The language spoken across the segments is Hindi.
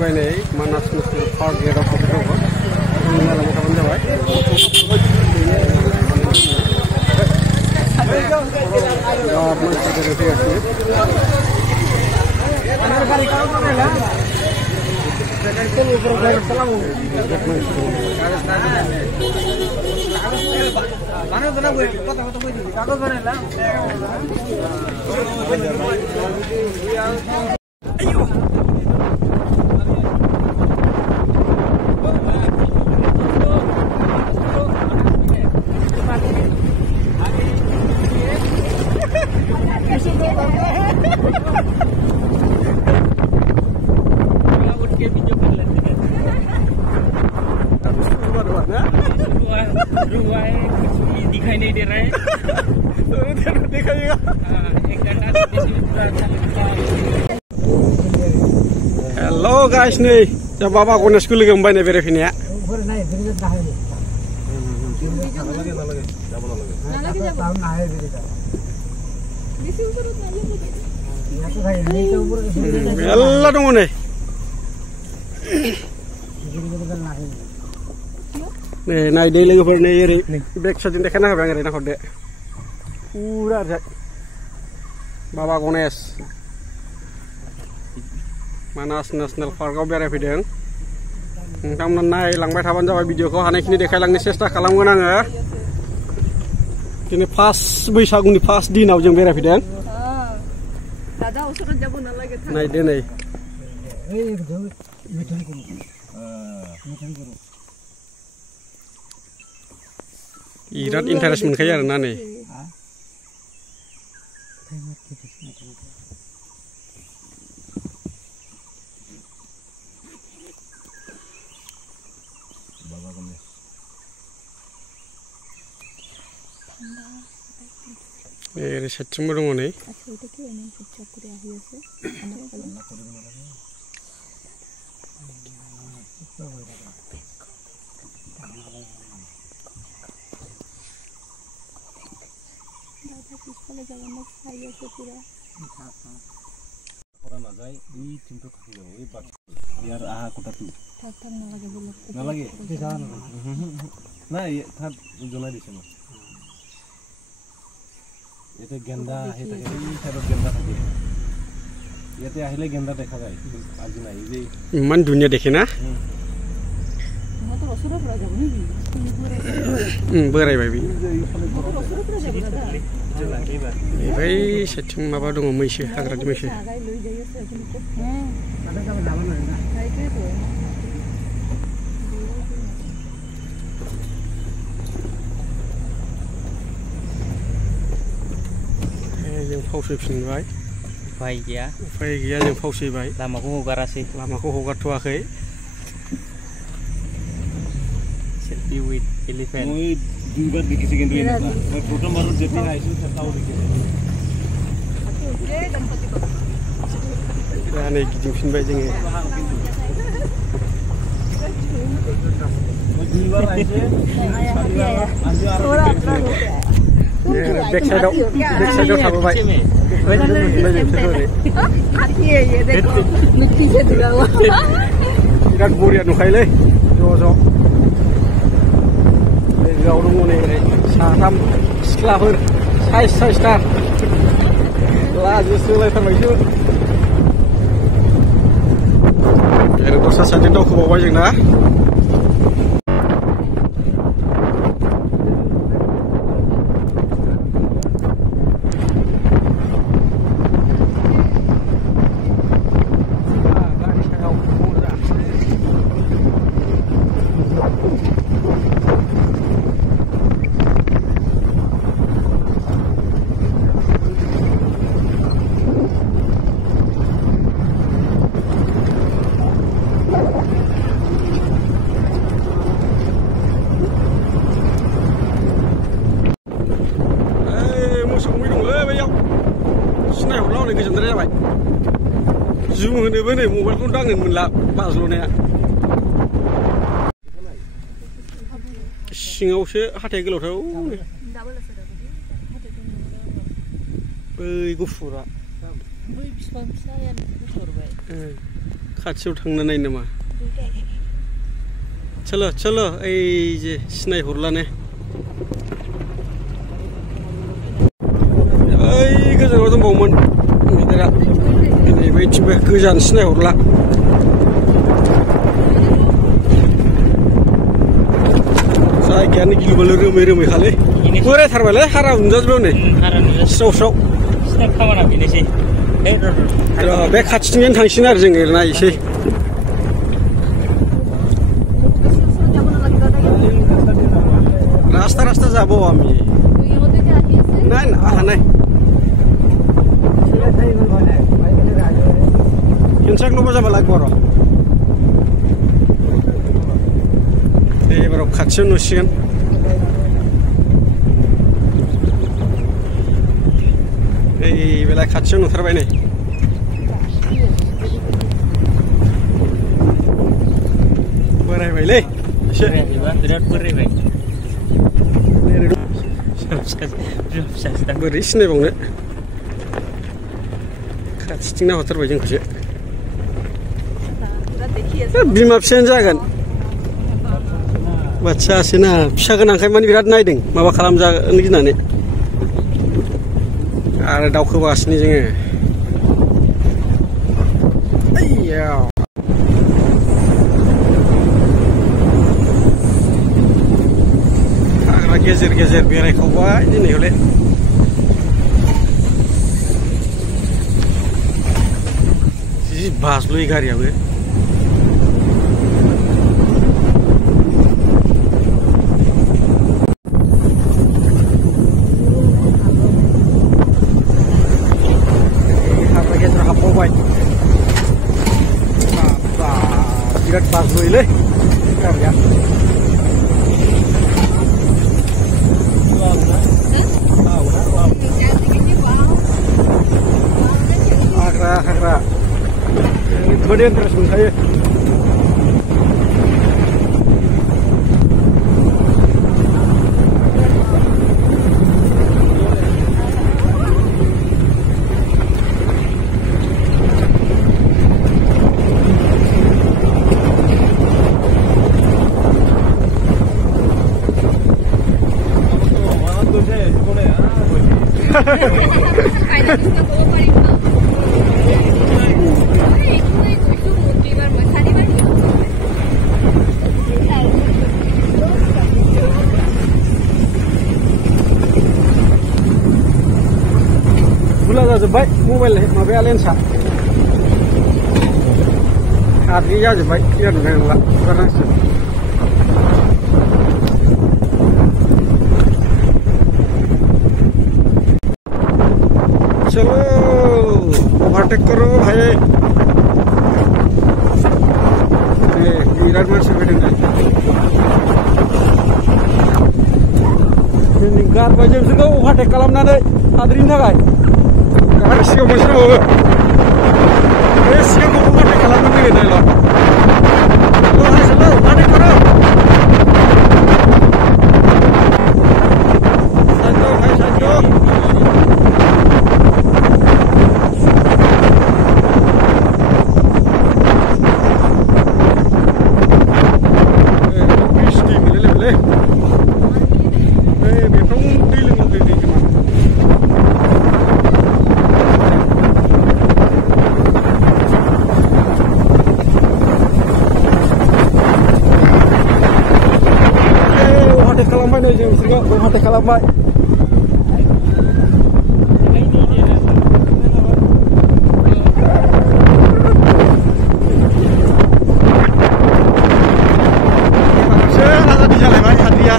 फैबाय मानास नेशनेल पार्क गेटआव सफैबाय नायलांबाय थाबानो जाबाय मानसि दिखाई नहीं दे रहा है दिखाइएगा हेलो गाइस नै जब बाबा गणेश को लोगो मोनबाय नै बेरायफैनाया मेल्ला दङ नै नाय दै लोगोफोर नै ओरै बेक साइडजों देखायना होबाय आं ओरै नाहरदो पुरा ओरैजाय बाबा गणेश मानास नेशनेल पार्कआव बेरायफैदों नोंथांमोना नायलांबाय थाबानो जाबाय भिडिअखौ हानायखिनि देखायलांनो सेस्था खालामगोन आङो दिनै फार्स्ट बैसागुनि फार्स्ट दिनाव जों बेरायफैदों नायदो नै बिराद इन्टारेस्ट मोनखायो आरोना नै ओरै साइडथिंबो दङ नै biar aha kota tu. Nggak lagi. Nah, iya, tat ujungnya di sana. Itu genda, itu genda tadi. Itu akhirnya genda देखा गया. आज नहीं ये. मन दुनिया देखे ना? बोराय बायबि बै सेथिं माबा दङ मैसो हाग्रानि मैसो जों फावसैफिनबाय उफाय गैया जों फावसैबाय लामाखौ हगारथ'वाखै selfie with elephant मैं दूर दिखी सेकंड में मैं फोटो मारो जब भी आइसु करता हूं दिखे दा नै गिदिंफिनबाय जोङो बेक साइडआव थाबोबाय बिराद बरिया नुखायोलै ज' गाव दङ नै ओरै साथाम सिख्लाफोर साइसथार लाजि सोलायथारबायसो ओरै दस्रा साइडजों दावखोबावबाय जोंना zoom होनोबो नै मबाइलखौ दांनो मोनला बाज्ल'नाया सिङावसो हाथाय गोलावथाव बै गुफुरा खाथियाव थांनो नाय नामा चलो चलो ओइ जे सिनाय हरलाने ओइ गोजानाव दंबावोमोन गिदिरा नै बैथिंबो गोजान सिनाय हरला जायगायानो गिलुबालु रोमै रोमै खालै बोरायथारबायलै हारा नुजाजोबबाय नै स्राव स्राव खामाना बेनोसै बे खाथिथिंजायनो थांसिगोन आरो जों ओरै नायसै रास्ता रास्ता जाबो আমি নাই না আহা নাই केनसाकल'बो जाबा लागबो र' एबाराव खाथियाव नुसिगोन ओइ बेलाय खाथियाव नुथारबाय नै बोरायबायलै एसे बिराद बोरायबाय बोरै सिनायबावनो खाथिथिं नाहरथारबाय जोंखौसो बिमा फिसायानो जागोन बादसासोना फिसा गोनांखाय माने बिराद नायदों माबा खालामजागोन गिनानै आरो दावखोगासिनो जोङो ओइयाव हाग्रा गेजेर गेजेर बेरायखावबाय दिनै हले जि बाज्ल'यो गारियाबो birat baज्ल'योलै गारिया हाग्रा हाग्रा ओरैबायदि इन्टारेस्ट मोनखायो Gula जाजोब्बाय मबाइल माबाया लेन्सआ गाज्रि जाजोब्बाय क्लियार नुनाय नंला गारनांसिगोन चलो ओवरटेक करो भाई बिराद मानसि फैदों जोंनि गारबाय जों बिसोरखौ ओवरटेक खालामनानै आद्रिनि थाखाय आरो सिगाङाव मोनसे दंबावो बे सिगाङाव ओवरटेक खालामनो नागिरनायल' ओवरटेक करो जों बिसोरखौ ओवरटेक खालामबाय आजादि जालायबाय हाद्रिया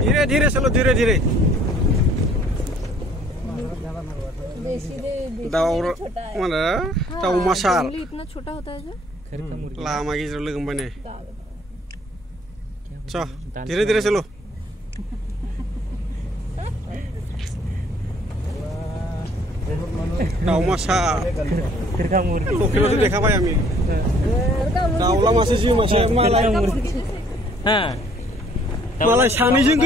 धीरे धीरे चलो धीरे धीरे दाउमासार इतना छोटा होता है जो लामा गेजेराव लोगो मोनबाय नै Cah, धीरे-धीरे चलो. Daw masa. Oke masih देखा भाई आमी. Daw lah masih sih masih malah. Hah. Malah सानैजों